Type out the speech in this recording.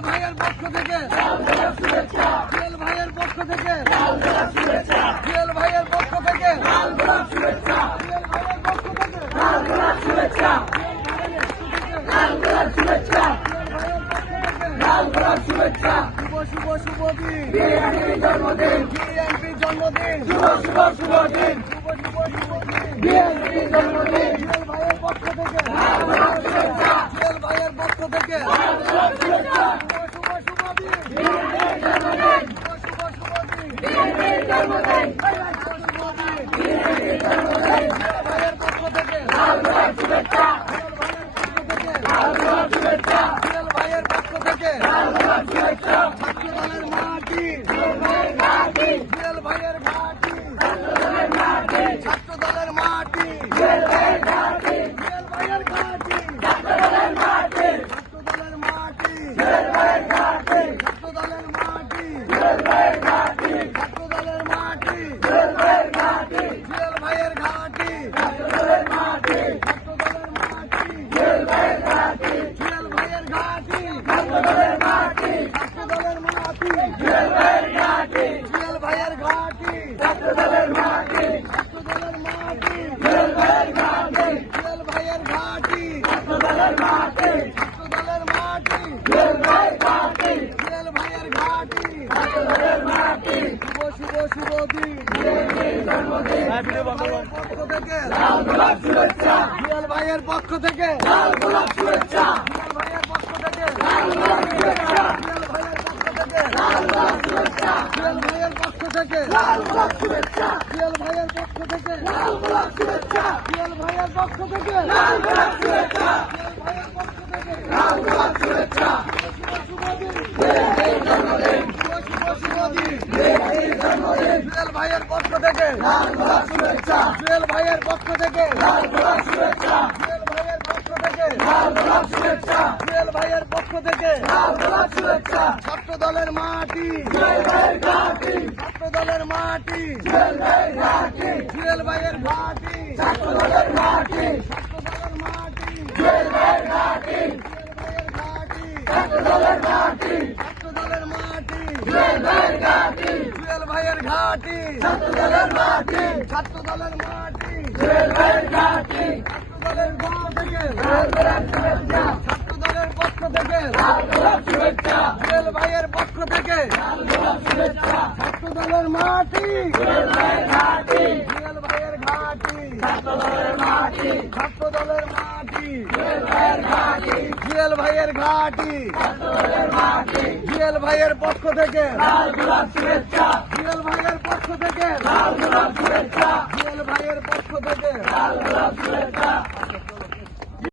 ভাইয়ের পক্ষ থেকে ভাইয়ের পক্ষ থেকে ভাইয়ের পক্ষ থেকে শুভেচ্ছা শুভ শুভ দিন জন্মদিন জন্মদিন শুভ শুভ দিন জন্মদিন ভাইয়ের পক্ষ থেকে ভাইয়ের পক্ষ থেকে ভাইয়ের পক্ষ থেকে ছাত্রদলের মাটি ভাইয়ের ঘাটি ছাত্রদলের মাটি ভাইয়ের ঘাটি ছাত্রদলের মাটি ছাত্রদলের মাটি ছাত্রদলের মাটি ছাত্রদলের মাটি ভাইয়ের ঘাটি ছাত্রদলের মাটি ভাইয়ের ঘাটি ভাইয়ের ঘাটি ছাত্রদলের মাটি ছাত্রদলের মাটি ভাইয়ের ঘাটি ভাইয়ের ঘাটি ছাত্রদলের মাটি ছাত্রদলের মাটি ভাইয়ের ঘাটি ভাইয়ের ঘাটি ছাত্রদলের মাটি ছাত্রদলের মাটি ভাইয়ের ঘাটি ভাইয়ের ঘাটি ছাত্রদলের মাটি ছাত্রদলের মাটি ভাইয়ের ঘাটি ভাইয়ের ঘাটি ছাত্রদলের মাটি শুভ শুভ দিন পক্ষ থেকে শুভেচ্ছা ভাইয়ের পক্ষ থেকে শুভেচ্ছা ভাইয়ের পক্ষ থেকে শুভেচ্ছা ভাইয়ের পক্ষ থেকে শুভেচ্ছা ভাইয়ের পক্ষ থেকে শুভেচ্ছা ভাইয়ের পক্ষ থেকে শুভেচ্ছা শুভেচ্ছা ভাইয়ের পক্ষ থেকে শুভেচ্ছা ভাইয়ের পক্ষ থেকে শুভেচ্ছা ভাইয়ের পক্ষ থেকে শুভেচ্ছা ভাইয়ের পক্ষ থেকে শুভেচ্ছা ছাত্রদলের মাটি ছাত্রদলের মাটি জুয়েল ভাইয়ের ঘাটি ছাত্রদলের মাটি ছাত্রদলের মাটি ভাইয়ের ঘাটি ছাত্রদলের মাটি ছাত্রদলের মাটি ভাইয়ের ঘাটি ভাইয়ের ঘাটি ছাত্রদলের মাটি ছাত্রদলের মাটি ভাইয়ের ঘাটি ছাত্রদলের পক্ষ থেকে ছাত্রদলের পক্ষ থেকে শুভেচ্ছা ভাইয়ের পক্ষ থেকে ছাত্রদলের মাটি ভাইয়ের ঘাটি ভাইয়ের ঘাটি ছাত্রদলের মাটি ছাত্রদলের মাটি ভাইয়ের ঘাটি ভাইয়ের ঘাটি ছাত্রদলের মাটি ভাইয়ের পক্ষ থেকে শুভেচ্ছা ভাইয়ের পক্ষ থেকে শুভেচ্ছা ভাইয়ের পক্ষ থেকে শুভেচ্ছা